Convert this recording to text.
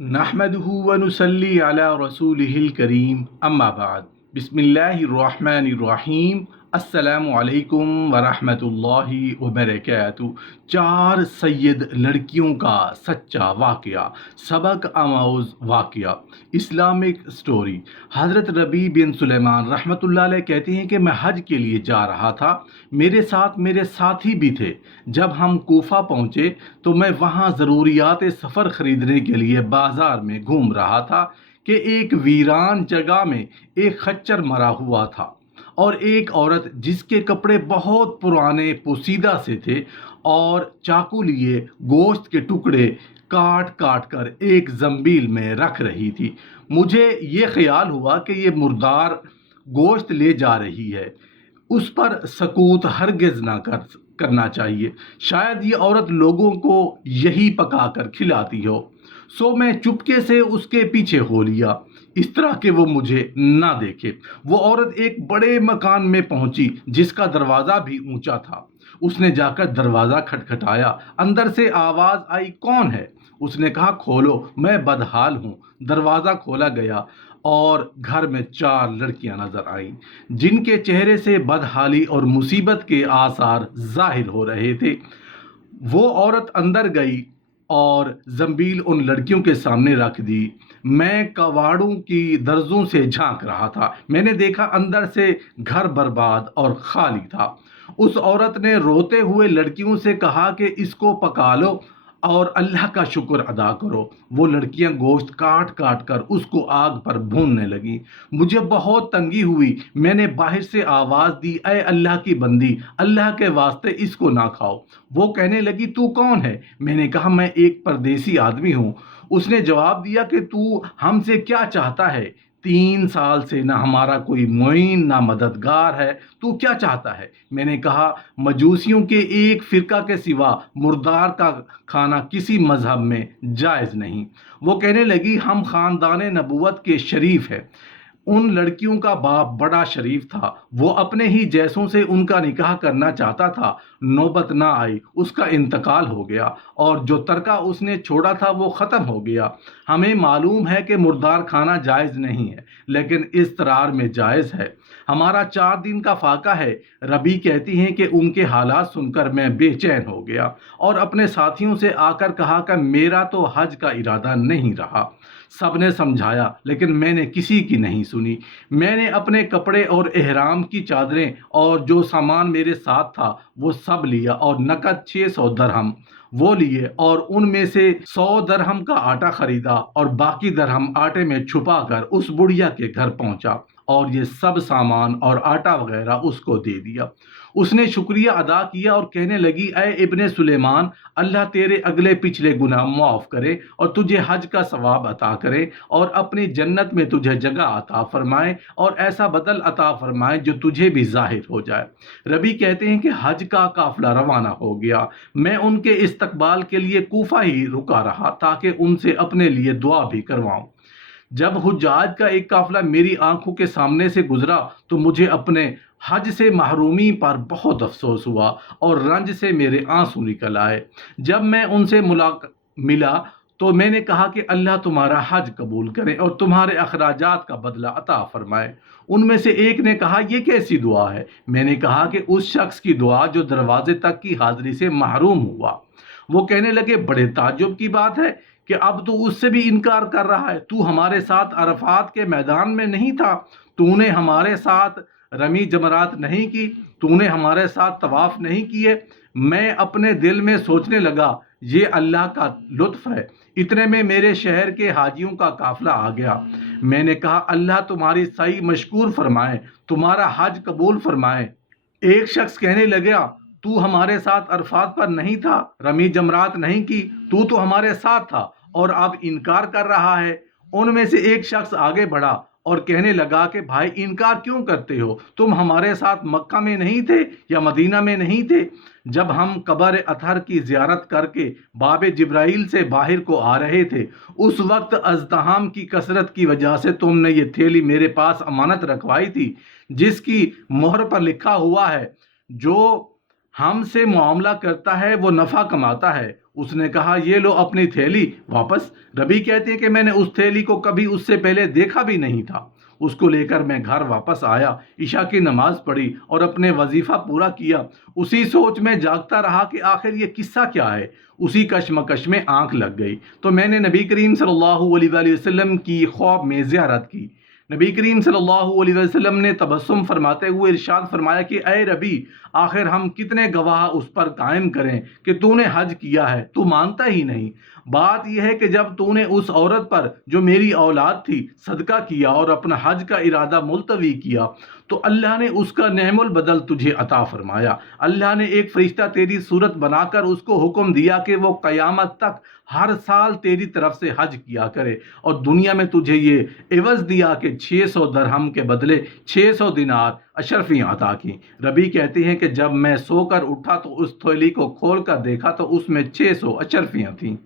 نحمده ونصلي على رسوله الكريم اما بعد بسم اللہ الرحمن الرحیم السلام علیکم ورحمۃ اللہ وبرکاتہ۔ چار سید لڑکیوں کا سچا واقعہ، سبق آموز واقعہ، اسلامک سٹوری۔ حضرت ربیع بن سلیمان رحمۃ اللہ علیہ کہتے ہیں کہ میں حج کے لیے جا رہا تھا، میرے ساتھ میرے ساتھی بھی تھے۔ جب ہم کوفہ پہنچے تو میں وہاں ضروریات سفر خریدنے کے لیے بازار میں گھوم رہا تھا کہ ایک ویران جگہ میں ایک خچر مرا ہوا تھا اور ایک عورت جس کے کپڑے بہت پرانے پوسیدہ سے تھے اور چاقو لیے گوشت کے ٹکڑے کاٹ کاٹ کر ایک زنبیل میں رکھ رہی تھی۔ مجھے یہ خیال ہوا کہ یہ مردار گوشت لے جا رہی ہے، اس پر سکوت ہرگز نہ کرنا چاہیے، شاید یہ عورت لوگوں کو یہی پکا کر کھلاتی ہو۔ سو میں چپکے سے اس کے پیچھے ہو لیا، اس طرح کہ وہ مجھے نہ دیکھے۔ وہ عورت ایک بڑے مکان میں پہنچی جس کا دروازہ بھی اونچا تھا۔ اس نے جا کر دروازہ کھٹکھٹایا، اندر سے آواز آئی، کون ہے؟ اس نے کہا، کھولو، میں بدحال ہوں۔ دروازہ کھولا گیا اور گھر میں چار لڑکیاں نظر آئیں جن کے چہرے سے بدحالی اور مصیبت کے آثار ظاہر ہو رہے تھے۔ وہ عورت اندر گئی اور زنبیل ان لڑکیوں کے سامنے رکھ دی۔ میں کواڑوں کی درزوں سے جھانک رہا تھا، میں نے دیکھا اندر سے گھر برباد اور خالی تھا۔ اس عورت نے روتے ہوئے لڑکیوں سے کہا کہ اس کو پکا لو اور اللہ کا شکر ادا کرو۔ وہ لڑکیاں گوشت کاٹ کاٹ کر اس کو آگ پر بھوننے لگیں۔ مجھے بہت تنگی ہوئی، میں نے باہر سے آواز دی، اے اللہ کی بندی، اللہ کے واسطے اس کو نہ کھاؤ۔ وہ کہنے لگی، تو کون ہے؟ میں نے کہا، میں ایک پردیسی آدمی ہوں۔ اس نے جواب دیا کہ تو ہم سے کیا چاہتا ہے؟ 3 سال سے نہ ہمارا کوئی معین نہ مددگار ہے، تو کیا چاہتا ہے؟ میں نے کہا، مجوسیوں کے ایک فرقہ کے سوا مردار کا کھانا کسی مذہب میں جائز نہیں۔ وہ کہنے لگی، ہم خاندان نبوت کے شریف ہیں۔ ان لڑکیوں کا باپ بڑا شریف تھا، وہ اپنے ہی جیسوں سے ان کا نکاح کرنا چاہتا تھا، نوبت نہ آئی، اس کا انتقال ہو گیا اور جو ترکہ اس نے چھوڑا تھا وہ ختم ہو گیا۔ ہمیں معلوم ہے کہ مردار کھانا جائز نہیں ہے، لیکن اضطرار میں جائز ہے۔ ہمارا 4 دن کا فاقہ ہے۔ ربیع کہتی ہیں کہ ان کے حالات سن کر میں بے چین ہو گیا اور اپنے ساتھیوں سے آ کر کہا کہ میرا تو حج کا ارادہ نہیں رہا۔ سب نے سمجھایا لیکن میں نے کسی کی نہیں سنی۔ میں نے اپنے کپڑے اور احرام کی چادریں اور جو سامان میرے ساتھ تھا وہ سب لیا اور نقد 600 درہم وہ لیے اور ان میں سے 100 درہم کا آٹا خریدا اور باقی درہم آٹے میں چھپا کر اس بڑھیا کے گھر پہنچا اور یہ سب سامان اور آٹا وغیرہ اس کو دے دیا۔ اس نے شکریہ ادا کیا اور کہنے لگی، اے ابن سلیمان، اللہ تیرے اگلے پچھلے گناہ معاف کرے اور تجھے حج کا ثواب عطا کرے اور اپنی جنت میں تجھے جگہ عطا فرمائے اور ایسا بدل عطا فرمائے جو تجھے بھی ظاہر ہو جائے۔ ربیع کہتے ہیں کہ حج کا قافلہ روانہ ہو گیا۔ میں ان کے استقبال کے لیے کوفہ ہی رکا رہا تاکہ ان سے اپنے لیے دعا بھی کرواؤں۔ جب حجاج کا ایک قافلہ میری آنکھوں کے سامنے سے گزرا تو مجھے اپنے حج سے محرومی پر بہت افسوس ہوا اور رنج سے میرے آنسو نکل آئے۔ جب میں ان سے ملا تو میں نے کہا کہ اللہ تمہارا حج قبول کرے اور تمہارے اخراجات کا بدلہ عطا فرمائے۔ ان میں سے ایک نے کہا، یہ کیسی دعا ہے؟ میں نے کہا کہ اس شخص کی دعا جو دروازے تک کی حاضری سے محروم ہوا۔ وہ کہنے لگے، بڑے تعجب کی بات ہے کہ اب تو اس سے بھی انکار کر رہا ہے۔ تو ہمارے ساتھ عرفات کے میدان میں نہیں تھا، تو نے ہمارے ساتھ رمی جمرات نہیں کی، تو نے ہمارے ساتھ طواف نہیں کیے۔ میں اپنے دل میں سوچنے لگا، یہ اللہ کا لطف ہے۔ اتنے میں میرے شہر کے حاجیوں کا قافلہ آ گیا۔ میں نے کہا، اللہ تمہاری سعی مشکور فرمائے، تمہارا حج قبول فرمائے۔ ایک شخص کہنے لگا، تو ہمارے ساتھ عرفات پر نہیں تھا، رمی جمرات نہیں کی، تو ہمارے ساتھ تھا اور اب انکار کر رہا ہے۔ ان میں سے ایک شخص آگے بڑھا اور کہنے لگا کہ بھائی، انکار کیوں کرتے ہو؟ تم ہمارے ساتھ مکہ میں نہیں تھے یا مدینہ میں نہیں تھے جب ہم قبر اطہر کی زیارت کر کے باب جبرائیل سے باہر کو آ رہے تھے؟ اس وقت ازدحام کی کثرت کی وجہ سے تم نے یہ تھیلی میرے پاس امانت رکھوائی تھی جس کی مہر پر لکھا ہوا ہے، جو ہم سے معاملہ کرتا ہے وہ نفع کماتا ہے، اس نے کہا یہ لو اپنی تھیلی واپس۔ ربی کہتے ہیں کہ میں نے اس تھیلی کو کبھی اس سے پہلے دیکھا بھی نہیں تھا۔ اس کو لے کر میں گھر واپس آیا، عشاء کی نماز پڑھی اور اپنے وظیفہ پورا کیا۔ اسی سوچ میں جاگتا رہا کہ آخر یہ قصہ کیا ہے۔ اسی کشمکش میں آنکھ لگ گئی تو میں نے نبی کریم صلی اللہ علیہ وآلہ وسلم کی خواب میں زیارت کی۔ نبی کریم صلی اللہ علیہ وسلم نے تبسم فرماتے ہوئے ارشاد فرمایا کہ اے ربی، آخر ہم کتنے گواہ اس پر قائم کریں کہ تو نے حج کیا ہے، تو مانتا ہی نہیں۔ بات یہ ہے کہ جب تو نے اس عورت پر جو میری اولاد تھی صدقہ کیا اور اپنا حج کا ارادہ ملتوی کیا تو اللہ نے اس کا نعم البدل تجھے عطا فرمایا۔ اللہ نے ایک فرشتہ تیری صورت بنا کر اس کو حکم دیا کہ وہ قیامت تک ہر سال تیری طرف سے حج کیا کرے، اور دنیا میں تجھے یہ عوض دیا کہ 600 درہم کے بدلے 600 دینار اشرفیاں عطا کی۔ ربی کہتے ہیں کہ جب میں سو کر اٹھا تو اس تھیلی کو کھول کر دیکھا تو اس میں 600 اشرفیاں تھیں۔